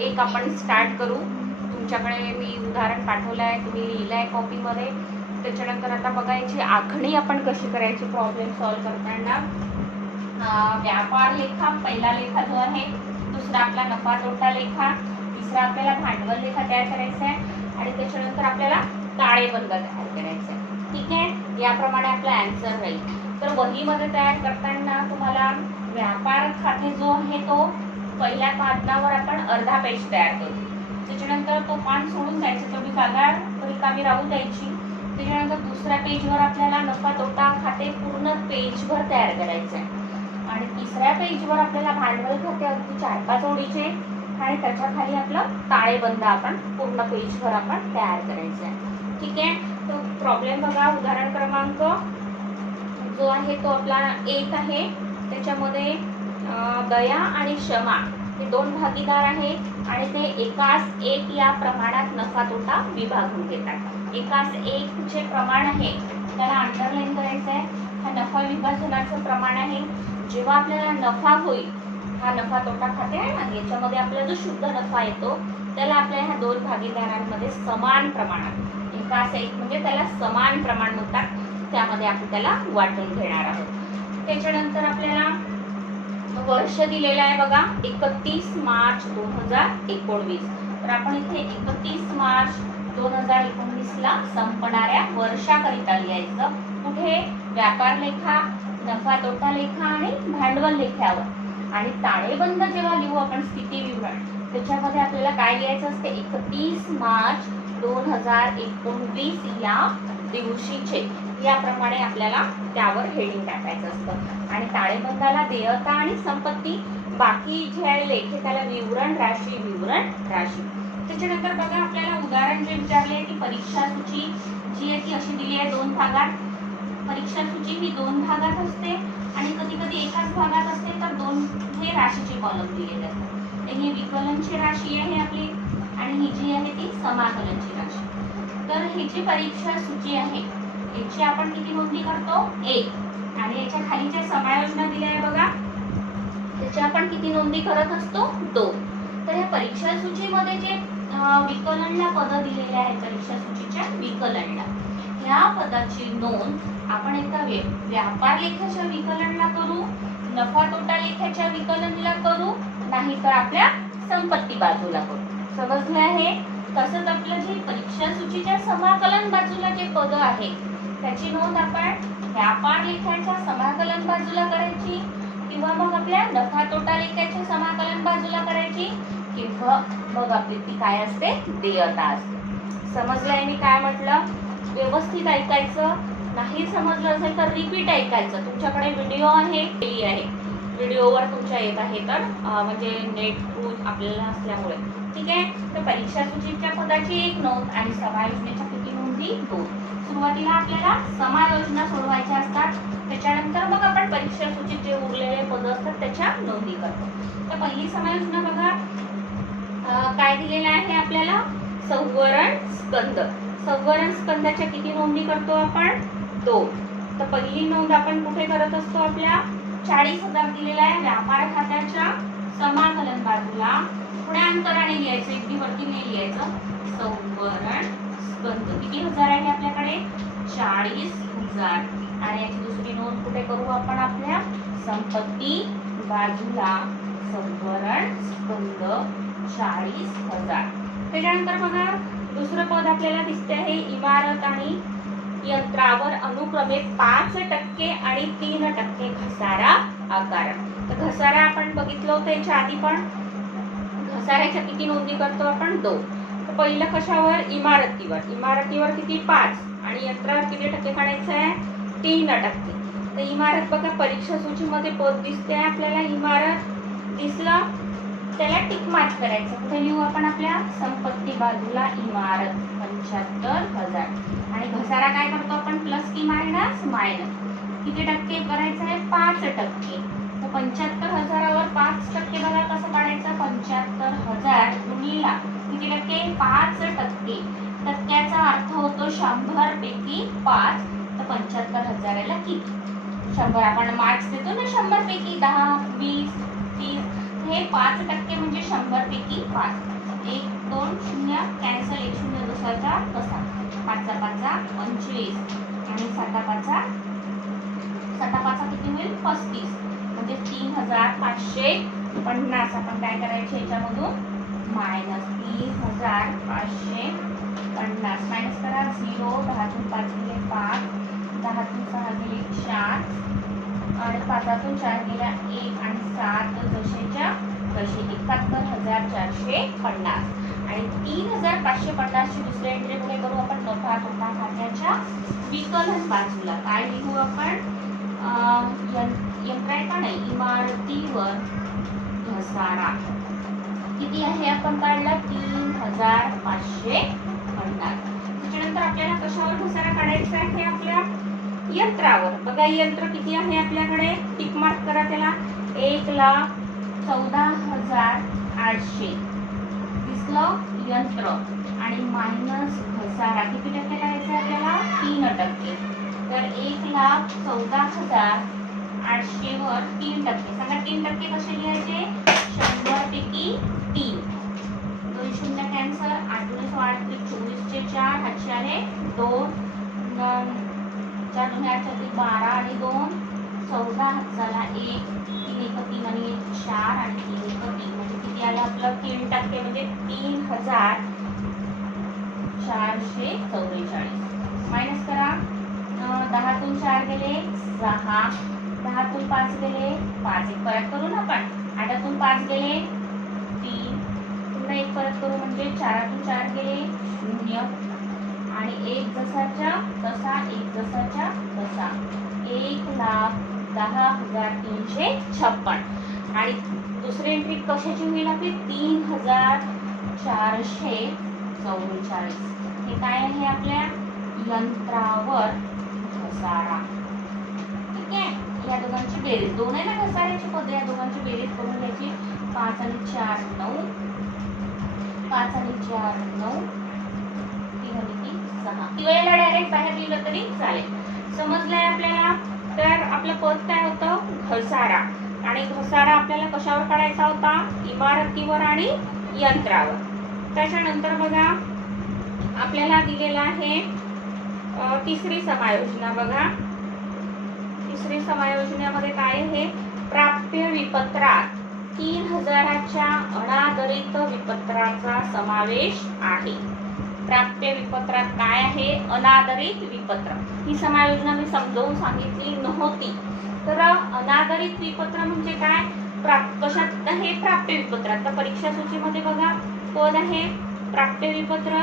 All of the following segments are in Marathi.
एक आपण स्टार्ट करू. तुमच्याकडे मी उदाहरण पाठवलं आहे, तुम्ही लिहिलं आहे कॉपीमध्ये. त्याच्यानंतर आता बघा याची आखणी आपण कशी करायची प्रॉब्लेम सॉल्व करताना. व्यापार लेखा पहिला लेखा जो आहे, दुसरा आपला नफा तोटा लेखा, तिसरा आपल्याला भांडवल लेखा तयार करायचा आहे आणि त्याच्यानंतर आपल्याला ताळेबंद तयार करायचा आहे. ठीक आहे, याप्रमाणे आपला आन्सर राहील. तर वहीमध्ये तयार करताना तुम्हाला व्यापार खाते जो आहे तो पहिल्या पानावर आपण अर्धा पेज तयार करू. त्याच्यानंतर तो पान सोडून द्यायचा, तेवढी जागा रिकामी राहू द्यायची. त्याच्यानंतर दुसऱ्या पेजवर आपल्याला नफा तोटा खाते पूर्ण पेजभर तयार करायचं आहे आणि तिसऱ्या पेजवर आपल्याला भांडवल खाते अगदी 4-5 ओळीचे आणि त्याच्या खाली आपलं ताळेबंद आपण पूर्ण पेजभर आपण तयार करायचं आहे. ठीक आहे, तो प्रॉब्लेम बघा. उदाहरण क्रमांक जो आहे तो आपला 1 आहे. त्याच्यामध्ये दया आणि क्षमा हे 2 भागीदार आहेत आणि ते एकास एक या प्रमाणात नफा तोटा विभागून घेतात. एकास एक जे प्रमाण आहे त्याला अंडरलाईन करायचं आहे. हा नफा विभाजनाचं प्रमाण आहे. जेव्हा आपल्याला नफा होईल, हा नफा तोटा खाते आहे ना, याच्यामध्ये आपला जो शुद्ध नफा येतो त्याला आपल्या ह्या 2 भागीदारांमध्ये समान प्रमाणात, एकास एक म्हणजे त्याला समान प्रमाण म्हणतात, त्यामध्ये आपण त्याला वाटून घेणार आहोत. त्याच्यानंतर आपल्याला वर्ष दिलेलं आहे बघा, 31 मार्च 2019. तर आपण इथे 31 मार्च 2019ला संपणाऱ्या वर्षाकरिता लिहायचं. कुठे? व्यापार लेखा, नफा तोटा लेखा आणि भांडवल लेख्यावर. आणि ताळेबंद जेव्हा लिहू आपण स्थिती विवरण, त्याच्यामध्ये आपल्याला काय लिहायचं असते? 31 मार्च 2019 या दिवशीचे, याप्रमाणे आपल्याला त्यावर हेडिंग टाकायचं असतं. आणि ताळेबंदाला देयता आणि संपत्ती, बाकी जे आहे लेखे त्याला विवरण राशी, विवरण राशी. त्याच्यानंतर बघा आपल्याला उदाहरण जे विचारले की परीक्षा सूची जी आहे ती अशी दिली आहे 2 भागात. परीक्षा सूची ही 2 भागात असते आणि कधी कधी एकाच भागात असते, तर 2 हे राशीचे कॉलम दिलेले असतात. ही विकलनची राशी आहे आपली आणि ही जी आहे ती समाकलनची राशी. तर ही जी परीक्षा सूची आहे याची आपण किती नोंदी करतो? 1. आणि याच्या खालीच्या समायोजना दिल्या आहे बघा, त्याची आपण किती नोंदी करत असतो? 2. तर या परीक्षा सूचीमध्ये जे विकलनला पद दिलेले आहे, परीक्षा सूचीच्या विकलनला, ह्या पदाची नोंद आपण एकदा व्यापार लेखाच्या विकलनला करू, नफा तोटा लेखाच्या विकलनला करू, नाही तर आपल्या संपत्ती बाजूला करू. समजले आहे? तसंच आपलं जे परीक्षा सूचीच्या समाकलन बाजूला जे पद आहे त्याची नोंद आपण व्यापार लेखाच्या समाकलन बाजूला करायची, किंवा मग आपल्या नफा तोटा लेखाच्या समाकलन बाजूला करायची, किंवा मग आपली ती काय असते? देयता असते. समजलंय मी काय म्हटलं? व्यवस्थित ऐकायचं. नाही समजलं असेल तर रिपीट ऐकायचं. तुमच्याकडे व्हिडिओ आहे, व्हिडिओवर तुमच्या येत आहे, तर म्हणजे नेट थ्रू आपल्याला असल्यामुळे. ठीक आहे, तर परीक्षा सूचीच्या पदाची 1 नोंद आणि समायोजनेच्या किती नोंदी? 2. सुरुवातीला आपल्याला समायोजना सोडवायच्या असतात, त्याच्यानंतर मग आपण परीक्षा सूचीत जे उरलेले पद असतात त्याच्या नोंदी करतो. तर पहिली समायोजना बघा, काय दिलेलं आहे आपल्याला? संवरण स्कंद. संवरण स्कंदाच्या किती नोंदी करतो आपण? 2. तर पहिली नोंद आपण कुठे करत असतो? आपल्या 40,000 दिलेला आहे व्यापार खात्याच्या समाकलन बाजूला. पुढे अंतराने लिहायचं, एकदी वरती नाही लिहायचं. संवरण स्कंद किती हजार आहे आपल्याकडे? 40,000. आणि याची दुसरी नोंद कुठे करू आपण? आपल्या संपत्ती बाजूला. संवरण स्कंद 40,000. त्याच्यानंतर बघा दुसरं पद आपल्याला दिसते आहे इमारत आणि यंत्रावर अनुक्रमे 5% आणि 3% घसारा आकार. तर घसारा आपण बघितलं होतं याच्या आधी, पण घसाऱ्याच्या किती नोंदी करतो आपण? 2. तर पहिलं कशावर? इमारतीवर. इमारतीवर किती? 5. आणि यंत्रावर किती टक्के काढायचं आहे? 3%. तर इमारत बघा परीक्षा सूचीमध्ये पद दिसते आहे आपल्याला, इमारत दिसलं, त्याला टिक मार्क करायचं. कुठे लिहू आपण? आपल्या संपत्ती बाजूला इमारत 75,000. आणि घसारा काय करतो आपण? प्लस की मायनस? मायनस. किती टक्के करायचं आहे? 5%. तर 75,000वर 5% बघा कसं काढायचं? 75,000 गुणिले किती टक्के? 5%. टक्क्याचा अर्थ होतो 100 पैकी 5. तर 75,000ला किती? 100 आपण मार्क्स देतो ना, 100 पैकी 10, 20, 30. हे 5% म्हणजे 100 पैकी 5. 1 2 0 कॅन्सल, 1 0 दुसऱ्याचा तसा, 5 5 25 आणि 7 5 किती होईल 35, म्हणजे 3550. आपण काय करायचे याच्यामधून मायनस 3550 मायनस करा. 0 10 तून 5 गेले 5, 10 तून 6 गेले 4 आणि 5 तून 4 गेला 1 आणि 7 जसेच्या तसे 71,450 आणि 3,550 ची दुसरी एंट्री पुढे करू आपण नफा तोटा खात्याच्या विकलन बाजूला. काय लिहू आपण? यंत्रा नाही, इमारतीवर घसारा किती आहे आपण काढला 3,550. त्याच्यानंतर आपल्याला कशावर घसारा काढायचा आहे? आपल्या यंत्रावर. बघा यंत्र किती आहे आपल्याकडे, टिक मार्क करा त्याला. 1,14,800 दिसलं यंत्र आणि मायनस घसारा किती टक्के करायचा आपल्याला 3%. तर 1,14,800 वर 3%. सांगा 3% कसे लिहायचे? 100 पैकी 3. 2 शून्य कॅन्सल, 8 19 8 24 चे 4 हातचे आले 2, 4 2 8 12 आणि 2 14 हाताला 1, 3 1 3 आणि 1 4 आणि 3 1 3 म्हणजे किती आलं आपलं 3% म्हणजे 3,444. मायनस करा. 10 तून 4 गेले 6, 10 तून 5 गेले 5, एक परत करू ना आपण. 8 तून 5 गेले 3, पुन्हा एक परत करू म्हणजे 4 तून 4 गेले 0 आणि 1 जसाच्या तसा 1 जसाच्या तसा 1,10,356. आणि दुसरी एंट्री कशाची होईल आपली 3,444. हे काय आहे आपल्या यंत्रावर घसारा. ठीक आहे, या दोघांची बेरीज 2 आहे ना घसाऱ्याची पद, या दोघांची बेरीज करून घ्यायची. 5 आणि 4 9, 5 आणि 4 9, 3 आणि 3 6. किंवा याला डायरेक्ट बाहेर लिहिलं तरी चालेल. समजलंय आपल्याला? तर आपलं पद काय होतं घसारा. आणि घसारा आपल्याला कशावर काढायचा होता? इमारतीवर आणि यंत्रावर. त्याच्यानंतर बघा आपल्याला दिलेला आहे तिसरी समायोजना. बघा तिसरी समायोजनेमध्ये काय आहे? प्राप्य विपत्रात 3,000च्या अनादरित विपत्राचा समावेश आहे. प्राप्य विपत्रात काय आहे? अनादरित विपत्र. ही समायोजना मी समजावून सांगितली नव्हती. तर अनादरित विपत्र म्हणजे काय? कशात आहे? प्राप्य विपत्रात. तर परीक्षा सूचीमध्ये बघा पद आहे प्राप्य विपत्र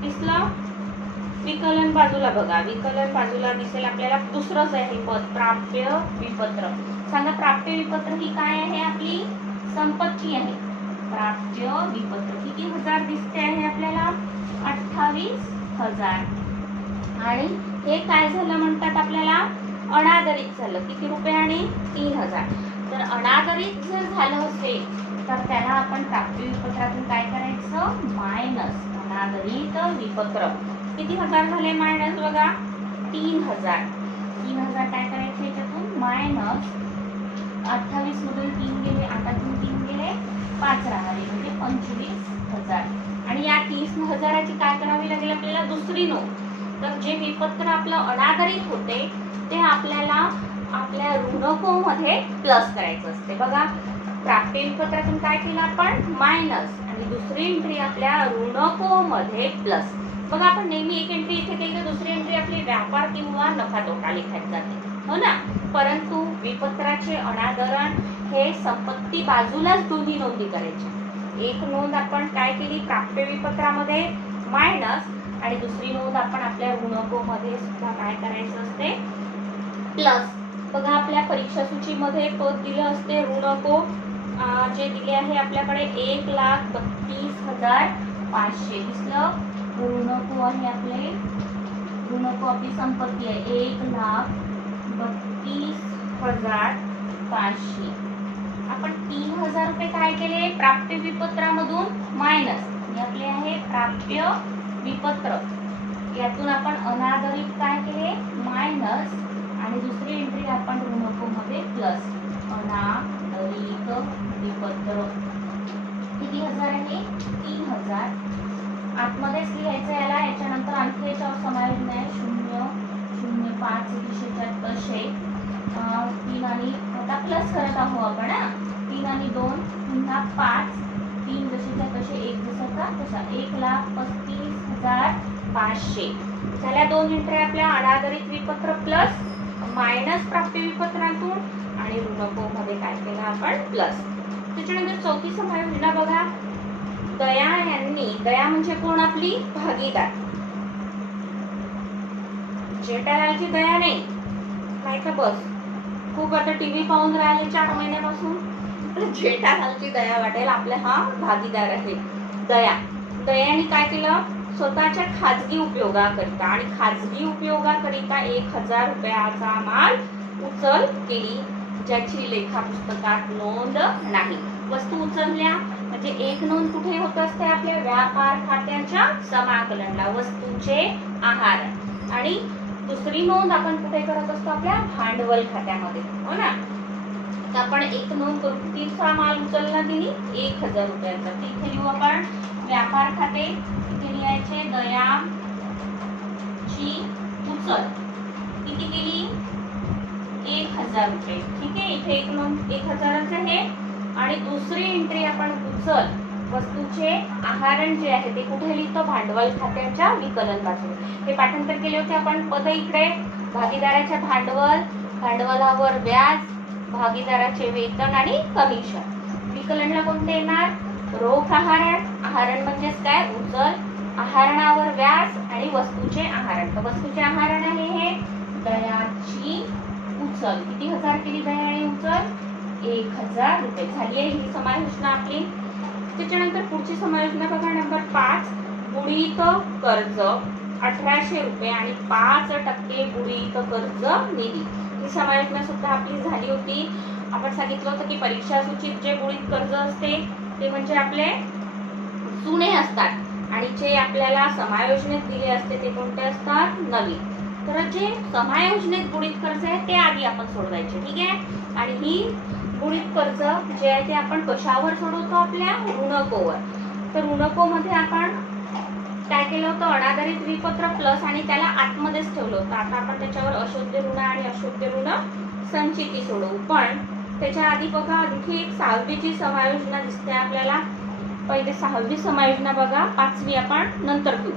दिसलं. विकलन बाजूला बघा, विकलन बाजूला दिसेल आपल्याला दुसरंच आहे पद प्राप्य विपत्र. सांगा प्राप्य विपत्र ही काय आहे? आपली संपत्ती आहे. प्राप्य विपत्र किती हजार दिसते आहे आपल्याला? 28,000. आणि हे काय झालं म्हणतात आपल्याला? अनादरित झालं. किती रुपये? आणि 3,000. तर अनादरित जर झालं असेल तर त्याला आपण प्राप्य विपत्रातून काय करायचं? मायनस अनादरित विपत्र. किती हजार झाले मायनस? बघा 3,000. 3,000 काय करायचे याच्यातून? मायनस 28 मधून 3 गेले, 8 तून 3 गेले 5 राहिले म्हणजे 25,000. आणि या 30,000ची काय करावी लागेल आपल्याला? दुसरी नोंद. तर जे विपत्र आपलं अनादरित होते ते आपल्याला आपल्या ऋणको मध्ये प्लस करायचं असते. बघा प्राप्य विपत्रातून काय केलं आपण? मायनस आणि दुसरी एंट्री आपल्या ऋणको मध्ये प्लस. बघा आपण नेहमी एक एंट्री इथे केली तर दुसरी एंट्री आपली व्यापार किंवा नफा तोटा लिखायला जाते, हो ना. परंतु विपत्राचे अनादरण हे संपत्ती बाजूलाच दोन्ही नोंदी करायच्या. एक नोंद आपण काय केली? प्राप्य विपत्रामध्ये मायनस आणि दुसरी नोंद आपण आपल्या ऋणको मध्ये सुद्धा काय करायचं असते? प्लस. बघा आपल्या परीक्षा सूचीमध्ये पद दिलं असते ऋणको जे दिले आहे आपल्याकडे 1,32,500 दिसलं. ऋणको आहे आपले, ऋणको आपली संपत्ती आहे 1,32,500. आपण 3,000 रुपये काय केले? प्राप्य विपत्रामधून मायनस आणि आपले आहे प्राप्य विपत्र. यातून आपण अनादरित काय केले? मायनस आणि दुसरी एंट्री आपण ऋणको मध्ये प्लस. अनादरित विपत्र आतमध्येच लिहायचं याला. याच्यानंतर आणखी याच्यावर समायोजन आहे 0 0 5 जसेच्या तसे 3 आणि आता प्लस करत आहोत आपण. 3 आणि 2 पुन्हा 5 3 जसेच्या तसे 1 जसाचा तसा 1,35,500 झाल्या. 2 एंट्री आपल्या अनादरित विपत्र प्लस मायनस प्राप्ती विपत्रातून आणि ऋणको मध्ये काय केलं आपण प्लस. त्याच्यानंतर चौथी समायोजना बघा. दया यांनी, दया म्हणजे कोण आपली भागीदार, जेठालालची दया नाही का बस. खूप आता टीव्ही पाहून राहिले 4 महिन्यापासून, जेठालालची दया वाटेल आपल्या हा भागीदार आहे दया. दयाने काय केलं स्वतःच्या खाजगी उपयोगाकरिता आणि खाजगी उपयोगाकरिता 1,000 रुपयाचा माल उचल केली ज्याची लेखा पुस्तकात नोंद नाही. वस्तू उचलल्या म्हणजे एक नोंद कुठे होत असते आपल्या व्यापार खात्याच्या समाकलनला वस्तूंचे आहार, आणि दुसरी नोंद आपण कुठे करत असतो आपल्या भांडवल खात्यामध्ये, हो ना. तर आपण एक नोंद करू कितीचा माल उचलला दिली 1,000 रुपयाचा. तिथे लिहू आपण व्यापार खाते. इथे लिहायचे दयाची उचल किती केली 1,000 रुपये. ठीक आहे. इथे एक नोंद 1,000च आहे. आणि दुसरी एंट्री आपण उचल वस्तूचे आहारण जे आहे ते कुठे लिहितो भांडवल खात्याच्या विकलन बाजू. हे पाठांतर केले होते आपण. पद इकडे भागीदाराच्या भांडवल, भांडवलावर व्याज, भागीदाराचे वेतन आणि कमिशन. विकलनला कोणते येणार रोख आहारण. आहारण म्हणजेच काय उचल, आहारणावर व्याज आणि वस्तूचे आहारण. तर वस्तूचे आहारण आहे हे दयाची उचल. किती हजार केली दयाने उचल 1,000 रुपये. झाली आहे ही समायोजना आपली. त्याच्यानंतर पुढची समायोजना बघा नंबर 5 बुडीत कर्ज 1,800 रुपये आणि 5% बुडीत कर्ज निधी. ही समायोजना सुद्धा आपली झाली होती. आपण सांगितलं होतं की परीक्षा सूचित जे बुडीत कर्ज असते ते म्हणजे आपले जुने असतात आणि जे आपल्याला समायोजनेत दिले असते ते कोणते असतात नवीन. तर जे समायोजनेत बुडीत कर्ज आहे ते आधी आपण सोडवायचे. ठीक आहे. आणि ही बुडीत कर्ज जे आहे ते आपण कशावर सोडवतो आपल्या ऋणकोवर. तर ऋणको मध्ये आपण काय केलं होतं अनादरित विपत्र प्लस आणि त्याला आतमध्येच ठेवलं होतं. आता आपण त्याच्यावर अशोध्य ऋण आणि अशोध्य ऋण संचिती सोडवू. पण त्याच्या आधी बघा आणखी एक 6वीची समायोजना दिसते आपल्याला. पहिले 6वी समायोजना बघा, 5वी आपण नंतर घेऊ.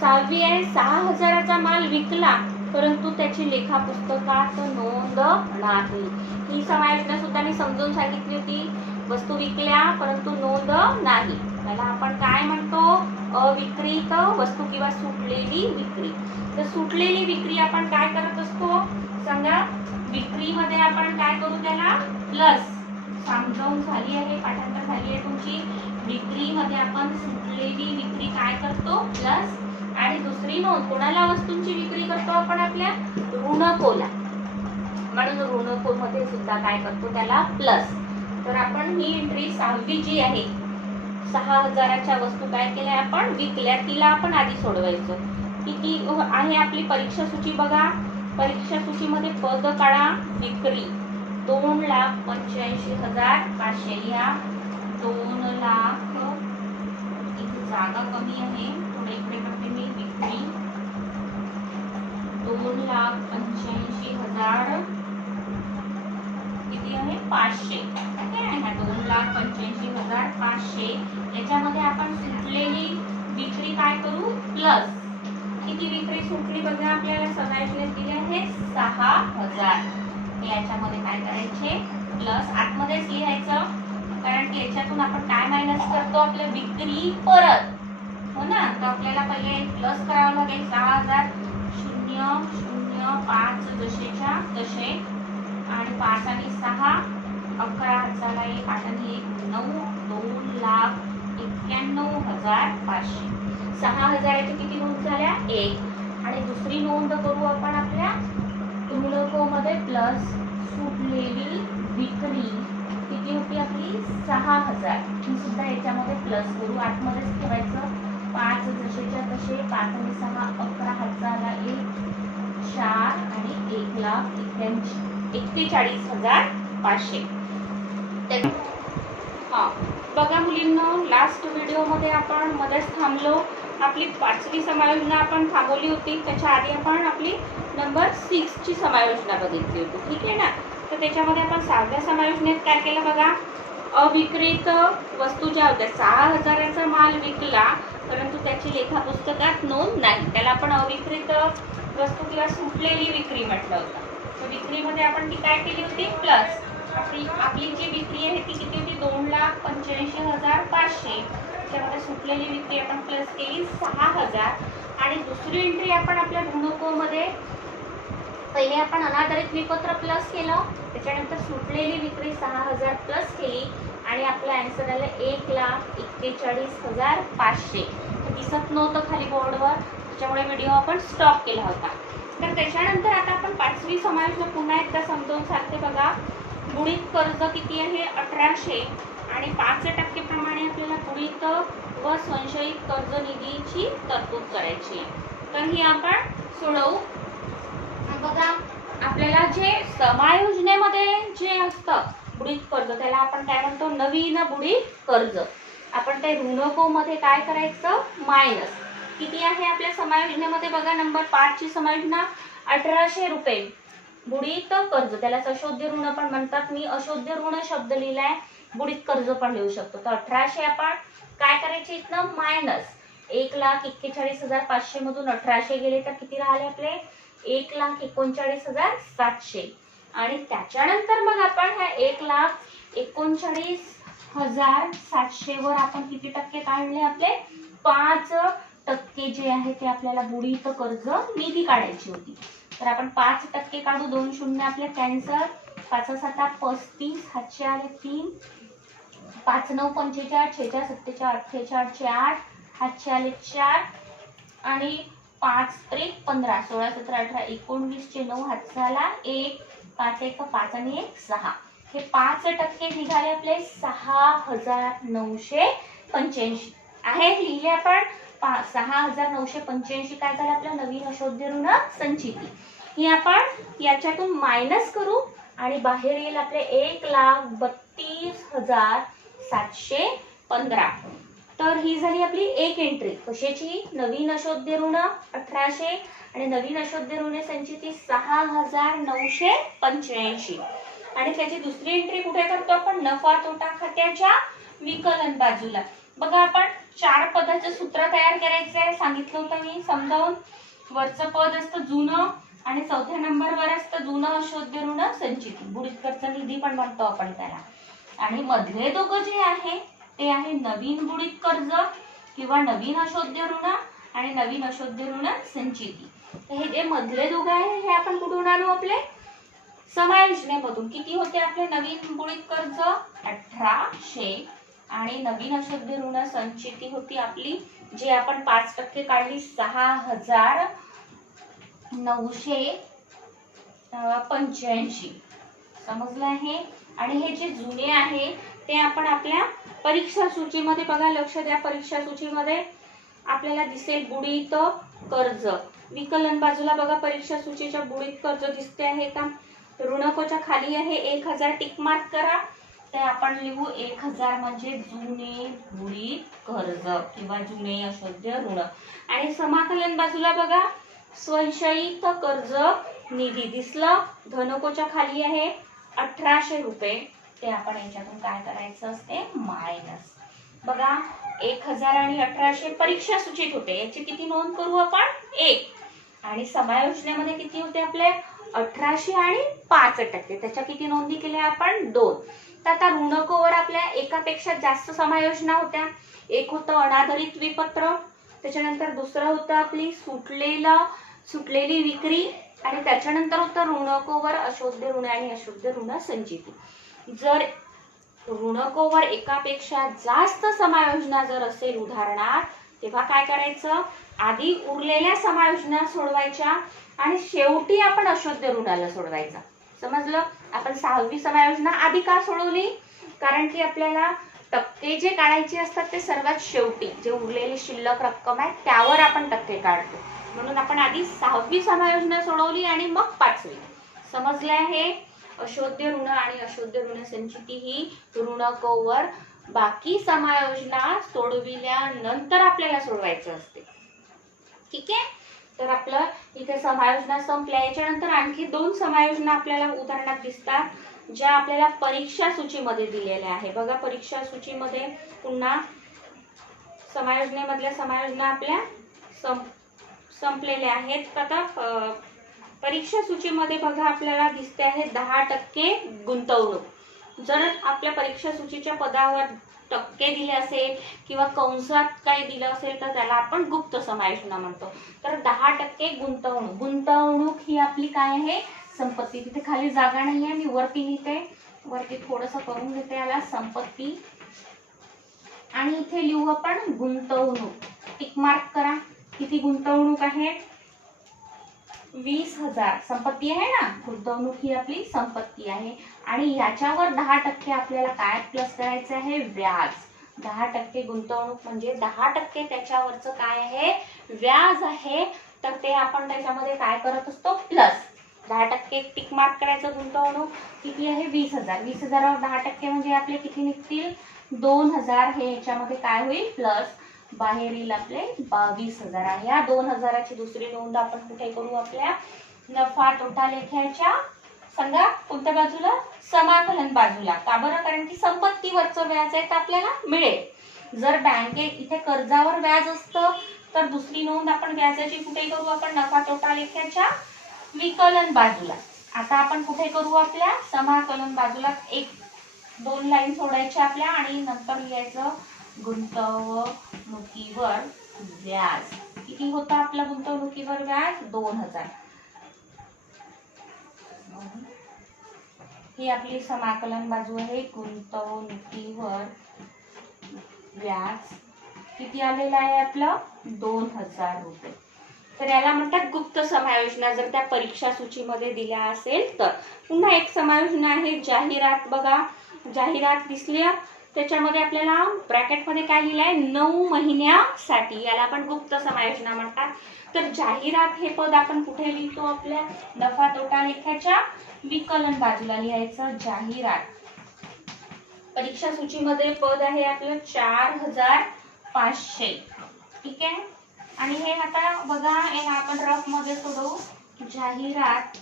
6वी आहे 6,000चा माल विकला परंतु त्याची लेखा पुस्तकात नोंद नाही. ही समायोजना सुद्धा मी समजून सांगितली होती. वस्तू विकल्या परंतु नोंद नाही त्याला आपण काय म्हणतो अविक्रीत वस्तू किंवा सुटलेली विक्री. तर सुटलेली विक्री आपण काय करत असतो सांगा. विक्रीमध्ये आपण काय करू त्याला प्लस. समजावून झाली आहे पाठांतर झाली आहे तुमची. विक्रीमध्ये आपण सुटलेली विक्री काय करतो प्लस. आणि दुसरी नोंद कोणाला वस्तूंची विक्री करतो आपण आपल्या ऋणकोला, म्हणून ऋणको मध्ये सुद्धा काय करतो त्याला प्लस. तर आपण ही एंट्री 6वी जी आहे 6,000च्या वस्तू काय केल्या आपण विकल्या तिला आपण आधी सोडवायचं. किती आहे आपली परीक्षा सूची बघा. परीक्षा सूचीमध्ये पद काढा विक्री 2,85,500 लिहा. 2 लाख इथे जागा कमी आहे थोडे इकडे करते मी. विक्री 2,85,000 किती आहे 500. ठीक आहे. 2,85,500 याच्यामध्ये आपण सुटलेली विक्री काय करू प्लस. किती विक्री सुटली बघा आपल्याला समायोजनेत दिले आहे 6,000. याच्यामध्ये काय करायचे प्लस आतमध्येच लिहायचं कारण की याच्यातून आपण काय मायनस करतो आपलं विक्री परत, हो ना. तर आपल्याला पहिले प्लस करावं लागेल 6,000 0,05 जसेच्या तसे आणि 5 आणि 6 11,000 1 8 आणि 1 9 2,91,500. 6,000च्या किती नोंद झाल्या 1. आणि दुसरी नोंद करू आपण आपल्या ऋणको मध्ये प्लस सुटलेली विक्री किती होती आपली 6,000. ही सुद्धा याच्यामध्ये प्लस करू आतमध्येच ठेवायचं. 5 जसेच्या तसे 5 आणि 6 11,000 1 4 आणि 1,41,500. हा बघा मुलींनो, लास्ट व्हिडिओमध्ये आपण मध्येच थांबलो. आपली 5वी समायोजना आपण थांबवली होती. त्याच्या आधी आपण आपली नंबर 6 ची समायोजना बघितली होती. ठीक आहे ना. तर त्याच्यामध्ये आपण 6व्या समायोजनेत काय केलं बघा, अविक्रीत वस्तू ज्या होत्या 6000चा माल विकला परंतु त्याची लेखा पुस्तकात नोंद नाही, त्याला आपण अविक्रीत वस्तू किंवा सुटलेली विक्री म्हटलं होतं. तर विक्रीमध्ये आपण ती काय केली होती, प्लस आपली जी विक्री आहे ती किती होती, 2,85,500. त्याच्यामध्ये सुटलेली विक्री आपण प्लस केली 6000. आणि दुसरी एंट्री आपण आपल्या ऋणकोमध्ये पहिले आपण अनाधारित विपत्र प्लस केलं, त्याच्यानंतर सुटलेली विक्री 6000 प्लस केली आणि आपलं आन्सर आलं 1,41,500. दिसत नव्हतं खाली बोर्डवर, त्याच्यामुळे व्हिडिओ आपण स्टॉप केला होता. तर त्याच्यानंतर आता आपण 5वी समायोजना पुन्हा एकदा समजावून सांगते बघा. बुडीत कर्ज किती आहे, 1800 आणि 5% प्रमाणे आपल्याला बुडीत व संशयित कर्ज निधीची तरतूद करायची आहे. तर ही आपण सोडवू. बघा, आपल्याला जे समायोजनेमध्ये जे असतं बुडीत कर्ज त्याला आपण काय म्हणतो, नवीन बुडीत कर्ज. आपण ते ऋणको मध्ये काय करायचं, मायनस. किती आहे आपल्या समायोजनेमध्ये बघा, नंबर 5 ची समायोजना 1800 रुपये बुडीत कर्ज, त्याला अशोध्य ऋण पण म्हणतात. मी अशोध्य ऋण शब्द लिहिलाय, बुडीत कर्ज पण लिहू शकतो. तर 1800 आपण काय करायचे, इथनं मायनस 1,41,500 मधून 1800 गेले तर किती राहिले आपले, 1,39,700. आणि त्याच्यानंतर मग आपण ह्या 1,39,700 वर आपण किती टक्के काढले, आपले 5% जे आहे ते आपल्याला बुडीत कर्ज निधी काढायची होती. तर आपण 5% काढू, 2 शून्य आपले कॅन्सल, 5 7 35, हातचे आले 3, 5 9 45, 6 7 48, 8, हातचे आले 4 आणि 5 3 15, 16 17 18 19 चे 9, हातचा आला 1, 5 1 5 आणि 1 6. हे 5% निघाले आपले 6,985 आहे. लिहिले आपण 6,985. काय झालं आपलं, नवीन अशोध्य ऋण संचिती. ही आपण याच्यातून मायनस करू आणि बाहेर येईल आपले 1,32,715. तर ही झाली आपली एक एंट्री. कशाची, नवीन अशोध्य ऋण 1800 आणि नवीन अशोध्य ऋण संचिती 6,985. आणि त्याची दुसरी एंट्री कुठे करतो आपण, नफा तोटा खात्याच्या विकलन बाजूला. बघा, आपण 4 पदाचं सूत्र तयार करायचं आहे, सांगितलं होतं मी समजावून. वरचं पद असतं जुनं आणि 4थ्या नंबरवर असतं जुनं अशोध्य ऋण संचिती, बुडीत कर्ज निधी पण म्हणतो आपण त्याला. आणि मधले दोघं जे आहे ते आहे नवीन बुडीत कर्ज किंवा नवीन अशोध्य ऋण आणि नवीन अशोध्य ऋण संचिती. तर हे जे मधले दोघं आहे हे आपण कुठून आणू, आपले समायोजनेमधून. किती होते आपले नवीन बुडीत कर्ज, 1800 आणि नवीन अशोध्य ऋण संचिती होती आपली, जे आपण 5% काढली 6,985. समजलं आहे. आणि हे जे जुने आहे ते आपण आपल्या परीक्षा सूचीमध्ये बघा, लक्ष द्या. परीक्षा सूचीमध्ये आपल्याला दिसेल बुडीत कर्ज, विकलन बाजूला बघा परीक्षा सूचीच्या बुडीत कर्ज दिसते आहे का, ऋणकोच्या खाली आहे 1000, टिक मार्क करा. ते आपण लिहू 1000 म्हणजे जुने बुडीत कर्ज किंवा जुने अशोध्य ऋण. आणि समाकलन बाजूला बघा संशयित कर्ज निधी दिसलं, धनकोच्या खाली आहे 1800 रुपये, ते आपण याच्यातून काय करायचं असते, मायनस. बघा 1000 आणि 1800 परीक्षा सूचीत होते, याची किती नोंद करू आपण, 1. आणि समायोजनेमध्ये किती होते आपले 1800 आणि 5%, त्याच्या किती नोंदी केल्या आपण, 2. तर आता ऋणकोवर आपल्या एकापेक्षा जास्त समायोजना होत्या. एक होतं अनाधारित विपत्र, त्याच्यानंतर दुसरं होतं आपली सुटलेली विक्री आणि त्याच्यानंतर होतं ऋणकोवर अशोध्य ऋण आणि अशुद्ध ऋण संचिती. जर ऋणकोवर एकापेक्षा जास्त समायोजना जर असेल उदाहरणार्थ, तेव्हा काय करायचं, आधी उरलेल्या समायोजना सोडवायच्या आणि शेवटी आपण अशुद्ध ऋणाला सोडवायचं. समजलं. आपण 6वी समायोजना आधी का सोडवली, कारण की आपल्याला टक्के जे काढायचे असतात ते सर्वात शेवटी, जे उरलेली शिल्लक रक्कम आहे त्यावर आपण टक्के काढतो, म्हणून आपण आधी 6वी समायोजना सोडवली आणि मग 5वी. समजलं आहे. अशोध्य ऋण आणि अशोध्य ऋण संचिती ही ऋणकोवर बाकी समायोजना सोडविल्यानंतर आपल्याला सोडवायचं असते. ठीक आहे. तर आपलं इथे समायोजना संपल्या. याच्यानंतर आणखी 2 समायोजना आपल्याला उदाहरणात दिसतात, ज्या आपल्याला परीक्षा सूचीमध्ये दिलेल्या आहे. बघा, परीक्षा सूचीमध्ये पुन्हा समायोजनेमधल्या समायोजना आपल्या संपलेल्या आहेत. आता परीक्षा सूचीमध्ये बघा आपल्याला दिसते आहे 10% गुंतवणूक. जर आपल्या परीक्षा सूचीच्या पदावर टक्के दिले असेल किंवा कंसात काही दिलं असेल तर त्याला आपण गुप्त समायोजना म्हणतो. तर 10% गुंतवणूक. गुंतवणूक ही आपली काय आहे? संपत्ती. तिथे खाली जागा नाही आहे, मी वरती लिहिते. वरती थोडंसं करून घेते याला, संपत्ती. आणि इथे लिहू आपण गुंतवणूक. टिक मार्क करा. किती गुंतवणूक आहे? 20,000 संपत्ती आहे ना. गुंतवणूक ही आपली संपत्ती आहे. आणि याच्यावर 10% आपल्याला काय प्लस करायचं आहे? व्याज. 10% गुंतवणूक म्हणजे 10% त्याच्यावरचं काय आहे? व्याज आहे. तर ते आपण त्याच्यामध्ये काय करत असतो? प्लस. 10% टिक मार्क करायचं. गुंतवणूक किती आहे? 20,000. 20,000वर 10% म्हणजे आपले किती निघतील? 2,000. हे याच्यामध्ये काय होईल? प्लस. बाहेर येईल आपले 22,000. आणि या 2,000ची दुसरी नोंद आपण कुठे करू? आपल्या नफा तोटा लेख्याच्या सांगा कोणत्या बाजूला? समाकलन बाजूला. का बरं? कारण की संपत्तीवरचं व्याज आहे तर आपल्याला मिळेल. जर बँकेत इथे कर्जावर व्याज असतं तर दुसरी नोंद आपण व्याजाची कुठे करू? आपण नफा तोटा लेख्याच्या विकलन बाजूला. आता आपण कुठे करू? आपल्या समाकलन बाजूला. 1-2 लाईन सोडायच्या आपल्या आणि नंतर लिहायचं गुंतवणुकीवर व्याज. किती होतं आपलं गुंतवणुकीवर व्याज? 2,000. ही आपली समाकलन बाजू आहे. गुंतवणुकीवर व्याज किती आलेलं आहे आपलं? 2,000 रुपये. तर याला म्हणतात गुप्त समायोजना, जर त्या परीक्षा सूचीमध्ये दिल्या असेल तर. पुन्हा एक समायोजना आहे जाहिरात. बघा, जाहिरात दिसली. त्याच्यामध्ये आपल्याला ब्रॅकेटमध्ये काय लिहिलंय? 9 महिन्यासाठी. याला आपण गुप्त समायोजना म्हणतात. तर जाहिरात हे पद आपण कुठे लिहितो? आपल्या नफा तोटा लेख्याच्या विकलन बाजूला लिहायचं जाहिरात. परीक्षा सूचीमध्ये पद आहे आपलं 4,500. ठीक आहे. आणि हे आता बघा, याला आपण रफ मध्ये सोडवू. जाहिरात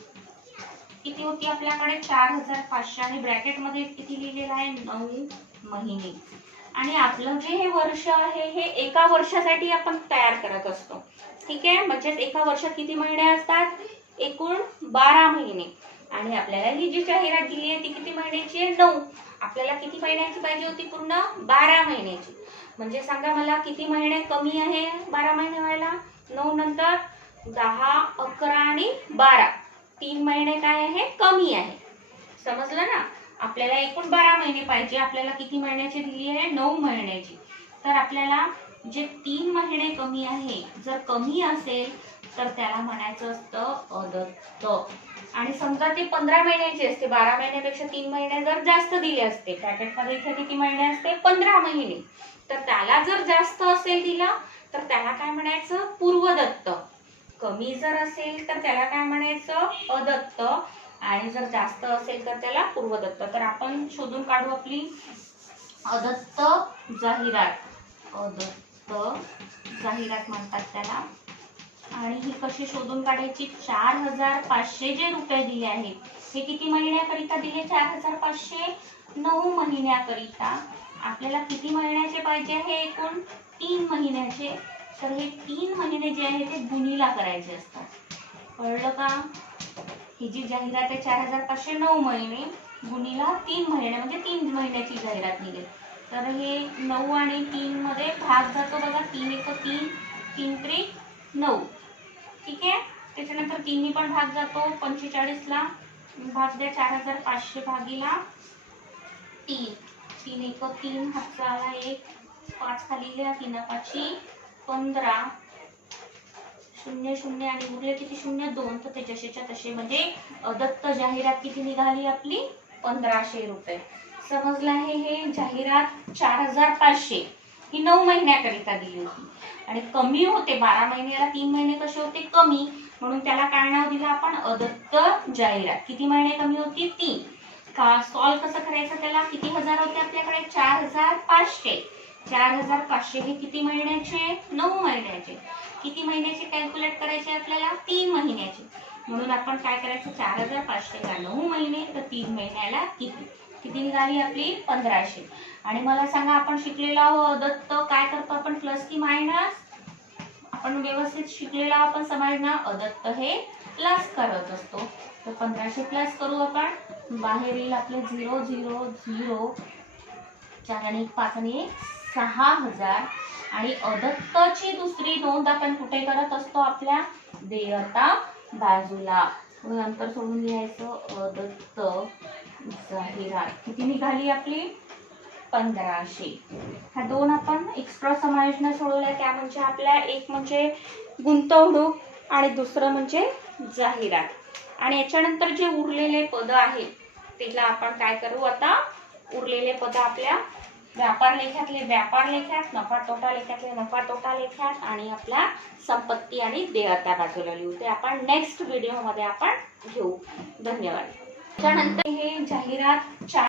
किती होती आपल्याकडे? 4,500. आणि ब्रॅकेट मध्ये किती लिहिलेलं आहे? 9 महिने. आणि आपलं जे हे वर्ष आहे हे एका वर्षासाठी आपण तयार करत असतो. ठीक आहे. म्हणजेच एका वर्षात किती महिने असतात? एकूण 12 महिने. आणि आपल्याला ही जी जाहिरात दिली आहे ती किती महिन्याची आहे? 9. आपल्याला किती महिन्याची पाहिजे होती? पूर्ण 12 महिन्याची. म्हणजे सांगा मला किती महिने कमी आहे 12 महिने व्हायला? 9 नंतर 10, 11 आणि 12. 3 महिने काय आहे? कमी आहे. समजलं ना? आपल्याला एकूण 12 महिने पाहिजे. आपल्याला किती महिन्याची दिली आहे? 9 महिन्याची. तर आपल्याला जे 3 महिने कमी आहे, जर कमी असेल तर त्याला म्हणायचं असतं अदत्त. आणि समजा ते 15 महिन्याचे असते, 12 महिन्यापेक्षा 3 महिने जर जास्त दिले असते, ब्रॅकेटमध्ये इथे किती महिने असते? 15 महिने. तर त्याला जर जास्त असेल दिला तर त्याला काय म्हणायचं? पूर्वदत्त. कमी जर असेल तर त्याला काय म्हणायचं? अदत्त. आणि जर जास्त असेल तर त्याला पूर्वदत्त. तर आपण शोधून काढू आपली अदत्त जाहिरात. अदत्त जाहिरात म्हणतात त्याला. आणि ही कशी शोधून काढायची? 4,500 जे रुपये दिले आहेत हे किती महिन्याकरिता दिले? 4,500 9 महिन्याकरिता. आपल्याला किती महिन्याचे पाहिजे आहे? एकूण 3 महिन्याचे. तर हे 3 महिने जे आहे ते गुणीला करायचे असतात. कळलं का? ही जी जाहिरात आहे 4,500 9 महिने गुणीला 3 महिने म्हणजे 3 महिन्याची जाहिरात निघेल. तर हे 9 आणि 3 मध्ये भाग जातो बघा. 3 1 3, 3 3 9. ठीक आहे. त्याच्यानंतर 3 पण भाग जातो. 45 ला भाग द्या 4,500 भागीला 3. 3 1 3 हातचा आला 1, 5 खाली घ्या. 3 5 15. 0 0 आणि उरले किती? 0 2. तर ते जसेच्या तसे. म्हणजे अदत्त जाहिरात किती निघाली आपली? 1,500 रुपये. समजलं आहे? हे जाहिरात 4,500 ही 9 महिन्याकरिता दिली होती. आणि कमी होते 12 महिन्याला 3 महिने कसे होते? कमी. म्हणून त्याला काय नाव दिलं आपण? अदत्त जाहिरात. किती महिने कमी होती? 3. का सॉल्व कसं करायचं त्याला? किती हजार होते आपल्याकडे? 4500. 4500 हे किती महिन्याचे? 9 महिन्याचे. किती महिन्याचे कॅल्क्युलेट करायचे आपल्याला? 3 महिन्याचे. म्हणून आपण काय करायचं? 4500 ला 9 महिने तर 3 महिन्याला किती निघाली आपली? 1500. आणि मला सांगा, आपण शिकलेलो आहोत अदत्त काय करतो आपण? प्लस की मायनस? आपण व्यवस्थित शिकलेलो आपण समजणार. अदत्त हे प्लस करत असतो. तर 1500 प्लस करू आपण. बाहेर येईल आपले 0 0 0. 4 आणि 1 5 आणि 1 6000. आणि अदत्तची दुसरी नोंद आपण कुठे करत असतो? आपल्या देयता बाजूला. नंतर सोडून लिहायचं अदत्त जाहिरात. किती निघाली आपली? 1500. ह्या दोन आपण एक्स्ट्रा समायोजन सोडवल्या. त्या म्हणजे आपल्या एक म्हणजे गुंतवणूक आणि दुसरं म्हणजे जाहिरात. आणि याच्यानंतर जे उरलेले पद आहेत तिला आपण काय करू? आता उरलेले पद आपल्या व्यापार लेख्यातले व्यापार लेख्यात, नफा तोटा लेख्यातले नफा तोटा लेख्यात आणि आपल्या संपत्ती आणि देयता बाजूला लिहू. ते आपण नेक्स्ट व्हिडिओमध्ये आपण घेऊ. धन्यवाद. त्यानंतर हे जाहिरात